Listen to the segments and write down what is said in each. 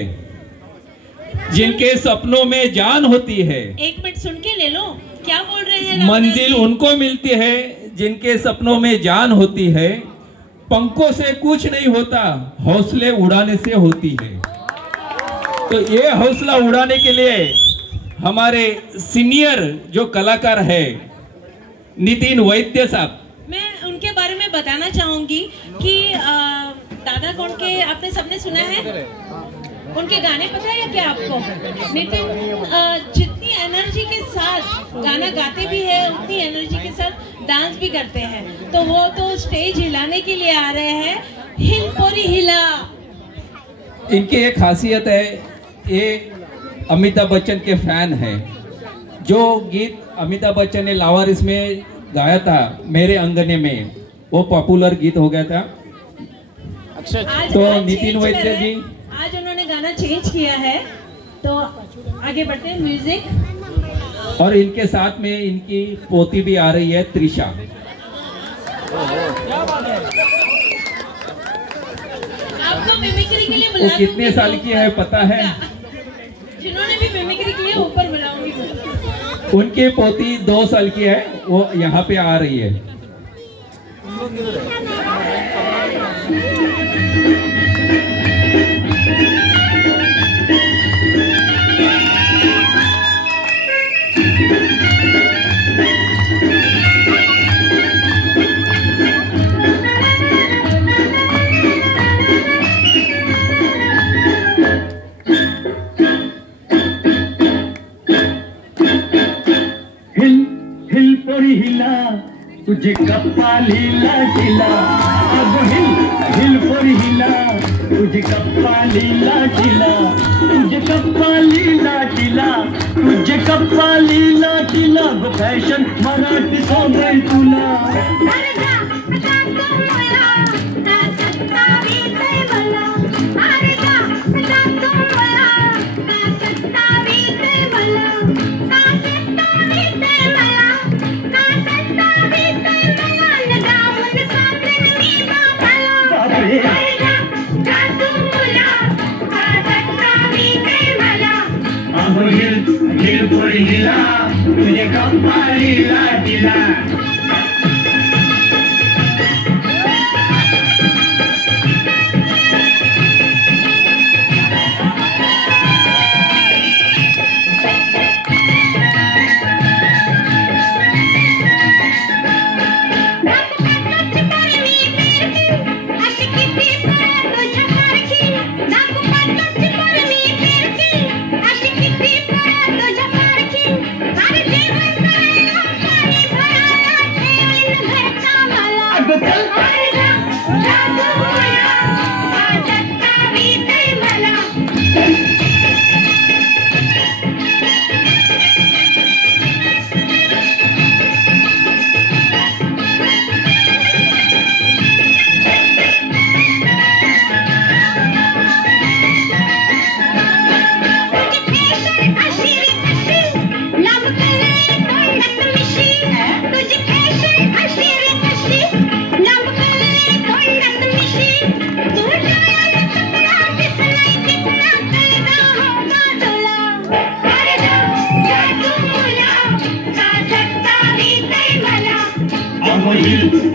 जिनके सपनों में जान होती है। एक मिनट सुन के ले लो, क्या बोल रहे हैं? मंजिल उनको मिलती है जिनके सपनों में जान होती है। पंखों से कुछ नहीं होता, हौसले उड़ाने से होती है। तो ये हौसला उड़ाने के लिए हमारे सीनियर जो कलाकार है नितिन वैद्य साहब, मैं उनके बारे में बताना चाहूंगी कि दादा कौन के आपने सबने सुना है? उनके गाने पता है क्या आपको? नितिन जितनी एनर्जी के साथ गाना गाते भी है, उतनी एनर्जी के साथ डांस भी करते हैं। तो वो तो स्टेज हिलाने के लिए आ रहे हैं। हिल पोरी हिला। इनकी एक खासियत है, ये अमिताभ बच्चन के फैन है। जो गीत अमिताभ बच्चन ने लावारिस में गाया था मेरे अंगने में, वो पॉपुलर गीत हो गया था। तो नितिन वैद्य जी आज उन्होंने गाना चेंज किया है। तो आगे बढ़ते हैं म्यूजिक। और इनके साथ में इनकी पोती भी आ रही है त्रिशा। आपको मिमिक्री के लिए वो कितने साल की है पता है? जिन्होंने भी मिमिक्री की है ऊपर बुलाऊंगी। उनकी पोती 2 साल की है, वो यहाँ पे आ रही है। हिल पोरी हिला, तुझे कप्पा लीला टिला। अब हिल पोरी हिला, तुझे कप्पा लीला टिला। तुझे कप्पा लीला टिला, तुझे कप्पा लीला टिला। वो फॅशन मराठी सोबत तुला। हिल पोरी हिला, तुझे कप्पा लीला टिला।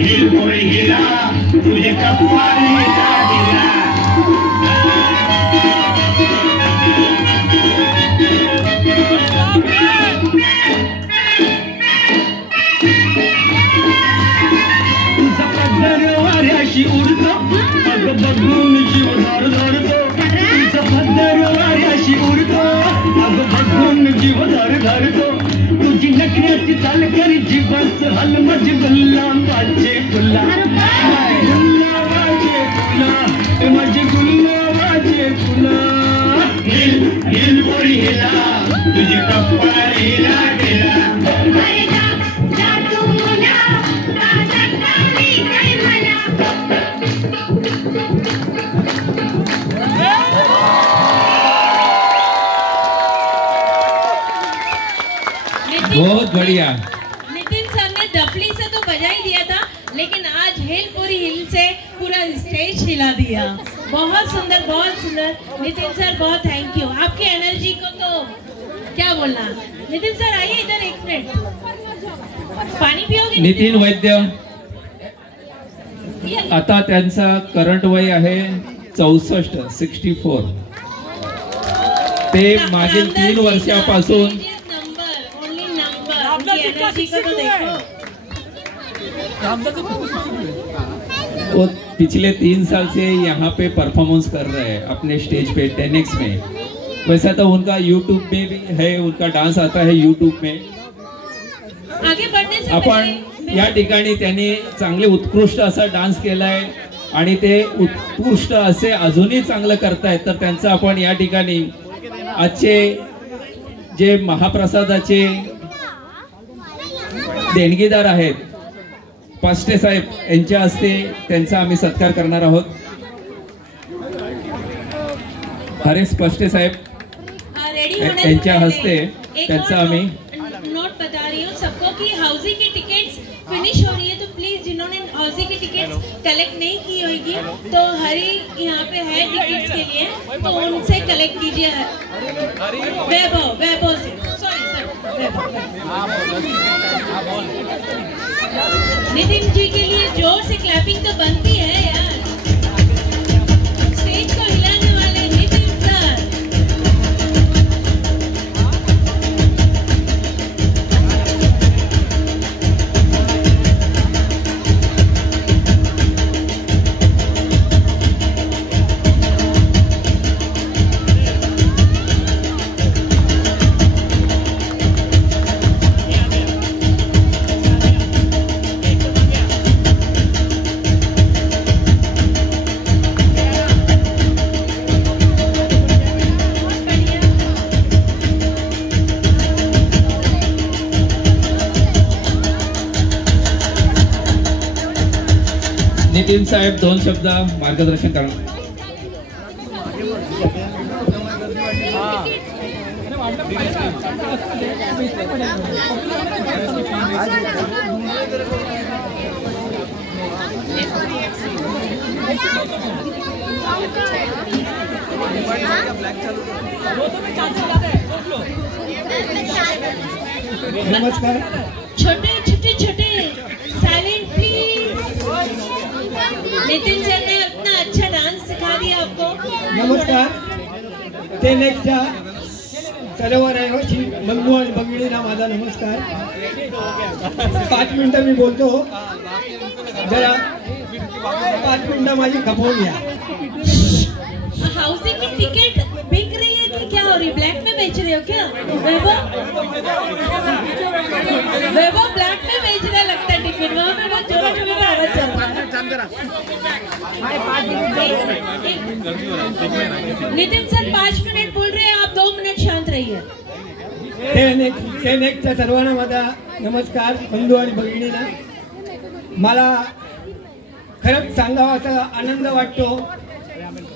हिल पोरी हिला, तुझे कप्पा लीला टिला। तुझा पदर वाऱ्याशी उडतो, अगं बघून जीव धरतो। तुझा पदर वाऱ्याशी उडतो, अगं बघून जीव धरतो। तुझी नखऱ्याची चाल करी जीवाच हल, माझी गुलाबाचे फुला। गुलाबाचे फुला, माझी गुलाबाचे फुला। हिल पोरी हिला, तुझे कप्पा लीला टिला। बहुत बढ़िया। नितिन सर ने डफली से तो बजा ही दिया था, लेकिन आज हिल पूरी हिल से पूरा स्टेज हिला दिया। बहुत सुंदर, बहुत सुंदर। नितिन सर बहुत थैंक यू। आपकी एनर्जी को तो क्या बोलना। नितिन सर आइए इधर एक मिनट, पानी पियोगे? नितीन वैद्य, आता त्यांचा करंट वय आहे 64 ते मागील 3 वर्षापासून वो पिछले 3 साल से यहाँ पे परफॉर्मेंस कर रहे हैं अपने स्टेज पे 10X में। वैसा तो उनका YouTube में भी है, उनका डांस आता है YouTube में। आगे बढ़ने से आपण या ठिकाणी त्यांनी चांगले उत्कृष्ट असा डान्स केलाय आणि ते उत्कृष्ट असे अजूनही चांगलं करतायत। तर त्यांचं आपण या ठिकाणी आजचे जे महाप्रसादाचे देणगीदार आहेत पास्टे साहेब यांच्या हस्ते त्यांचा आम्ही सत्कार करणार आहोत। हरेश पास्टे साहेब यांच्या हस्ते त्यांचा आम्ही नोट बता रही हूँ सबको कि हाउसिंग की टिकट्स फिनिश हो रही है, तो प्लीज जिन्होंने हाउसिंग की टिकट्स कलेक्ट नहीं की होगी तो हरी यहाँ पे है टिकट्स के लिए, तो उनसे कलेक्ट कीजिए। वैभव से, सॉरी सर, वैभव। नितिन जी के लिए जोर से क्लैपिंग तो बनती है यार। स्टेज को हिलाने वाले नितिन सर। नितीन साहेब 2 शब्द मार्गदर्शन करणार। नमस्कार। छोटे छोटे छोटे साइलेंट प्लीज। नितिन सर ने अपना अच्छा डांस सिखा दिया आपको। नमस्कार। 10Xच्या सर्व रहिवासी बंधू आणि भगिनींना माझा नमस्कार। 5 मिनिटं मी बोलतो, जरा 5 मिनिटं माझी खपवून घ्या। हाउसिंग की टिकट बिक रही है कि क्या हो रही? ब्लैक में बेच रहे हो क्या? वैभव ब्लैक में बेच रहा लगता है टिकट। वहाँ पे बहुत जोरों जोरों से आवाज चल रहा है। नितिन सर 5 मिनट बोल रहे हैं, आप 2 मिनट शांत रहिए। 10Xच्या सर्वांना माझा नमस्कार। बंधू आणि भगिनींना मला खरंच सांगावा असा आनंद वाटतो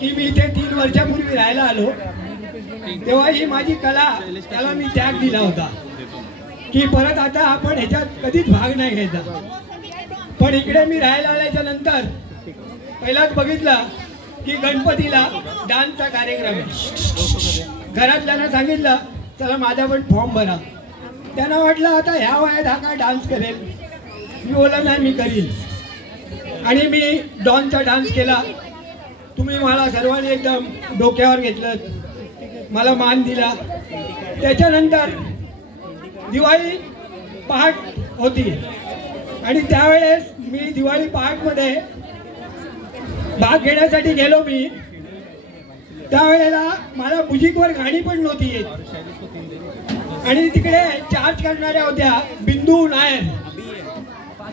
की मी इथे 3 वर्षापूर्वी राहायला आलो, तेव्हा ही माझी कला त्याला मी त्याग दिला होता की परत आता आपण ह्याच्यात कधीच भाग नाही घ्यायचा। पण इकडे मी राहायला आल्याच्या नंतर पहिलाच बघितलं की गणपतीला डान्सचा कार्यक्रम आहे। घरातल्यांना सांगितलं चला माझा पण फॉर्म भरा। त्यांना वाटलं आता ह्या वयात हा काय डान्स करेल, मी बोलला नाही मी करीन, आणि मी डॉनचा डान्स केला। तुम्ही मला सर्वांनी एकदम डोक्यावर घेतलं, मला मान दिला। त्याच्यानंतर दिवाळी पहाट होती आणि त्यावेळेस मी दिवाळी पहाटमध्ये भाग घेण्यासाठी गेलो। मी त्यावेळेला मला म्युझिकवर गाणी पण नव्हती येत आणि तिकडे चार्ज करणाऱ्या होत्या बिंदू नायर।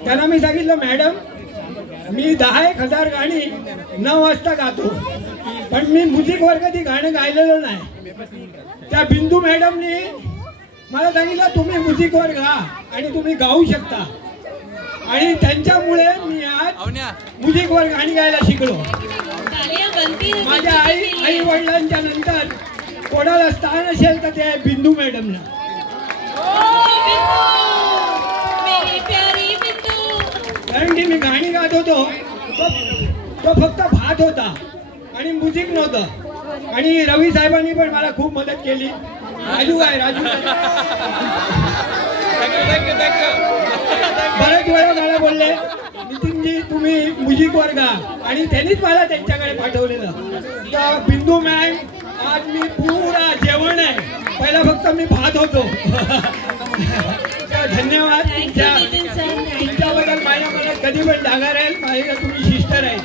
त्यांना मी सांगितलं मॅडम मी 10,000 गाणी 9 वाजता गातो, पण मी म्युझिकवर कधी गाणं गायलेलं नाही। त्या बिंदू मॅडमनी मला सांगितलं तुम्ही म्युझिकवर गा आणि तुम्ही गाऊ शकता, आणि त्यांच्यामुळे मी आज म्युझिकवर गाणी गायला शिकलो। माझ्या आई वडिलांच्या नंतर कोणाला स्थान असेल तर ते बिंदू मॅडमना। कारण की मी गाणी गात होतो तो फक्त भात होता, आणि म्युझिक नव्हतं. आणि रवी साहेबांनी पण मला खूप मदत केली. राजू बरेच वेळा मला बोलले नितीनजी तुम्ही म्युझिकवर गा, आणि त्यांनीच मला त्यांच्याकडे पाठवलेलं. तर बिंदू मॅम आज मी पुरा जेवण आहे, पहिला फक्त मी भात होतो. धन्यवाद. तुमच्याबद्दल माझ्या मनात कधी पण जागा राहील. माझ्या तुम्ही सिस्टर आहे.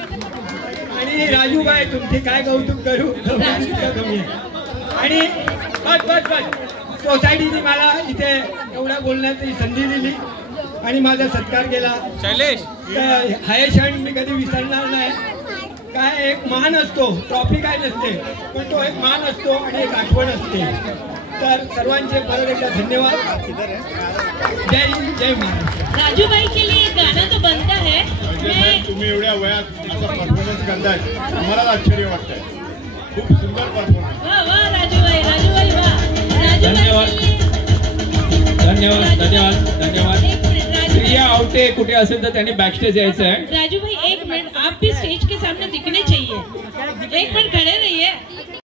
आणि राजूबाई तुमचे काय कौतुक करू, कमी आहे. आणि बस सोसायटीने मला इथे एवढ्या बोलण्याची संधी दिली आणि माझा सत्कार केला. हा क्षण मी कधी विसरणार नाही. काय एक मान असतो, ट्रॉफी काय नसते, पण तो एक मान असतो आणि एक आठवण असते. तर सर्वांचे परत एकदा धन्यवाद. जय हिंद, जय महाराष्ट्र. राजू भाई के लिए गाना तो बनता है. तुम्ही एवढ्या वयात असा परफॉर्मन्स करताय, मला आश्चर्य वाटतंय. खूप सुंदर परफॉर्मन्स. वाह वाह राजू भाई वाह. राजू भाई धन्यवाद धन्यवाद धन्यवाद. एक प्रिया आवटे कुठे असेल तर त्यांनी बॅकस्टेज यायचं आहे. राजू भाई एक मिनट, आप भी स्टेज के सामने दिखने